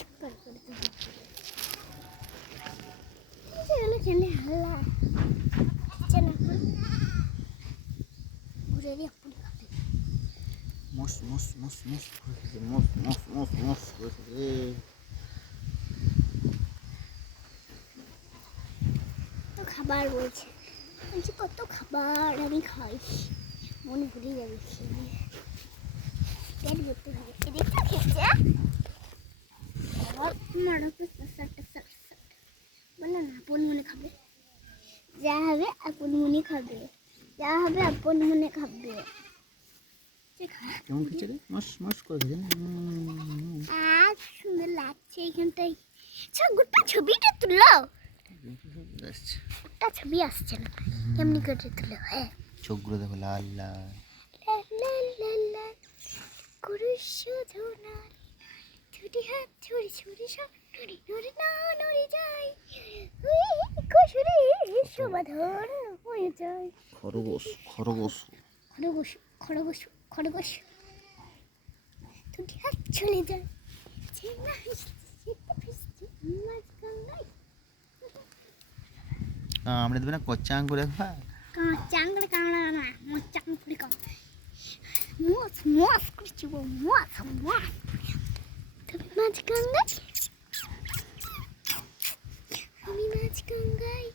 চিৎকার করতে চলে চলে হাল্লা চলে ঘুরে দিয়ে পুরি খাবে মস মস মস মস মস মস মস মস রে তো খাবার বলছে বলছি কত খাবার আমি খাই মনে ভুলে যাবে খেয়ে পেট ভর্তি হবে এদিকটা খেয়েছে বললো না আপন মনে খাবে যা হবে আপন মনে খাবে যা হবে আপন মনে খাবে কেমন খেয়েছে রে মস মস করে খেয়েছে আজ সুন্দর লাগছে এইখানটাই গোটা ছবিটা তুলো আসছে একটা ছবি আসছে না কেমনি করে তুলো হ্যাঁ চোখগুলো দেখো লাল লাল লা লা লা লা কুরুশোধনা ছুটি হাত ছুরি ছুরি সব নড়ি নড়ি না নড়ি যায় কুশুরি সমাধান হয়ে যায় খরগোশ খরগোশ খরগোশ খরগোশ খরগোশ ছুটি হাত চলে যায় চেনা হিসতে ফিসতে মাছ গঙ্গায় আমরা দেবে না কচ্চা আঙ্গুর একবার চাঙ্গড় কাঁড়া না মাছ চাং পুরি কাম মাছ মাছ করছি মাছ মাছ তুমি মাছ গঙ্গায় আমি মাছ গঙ্গায়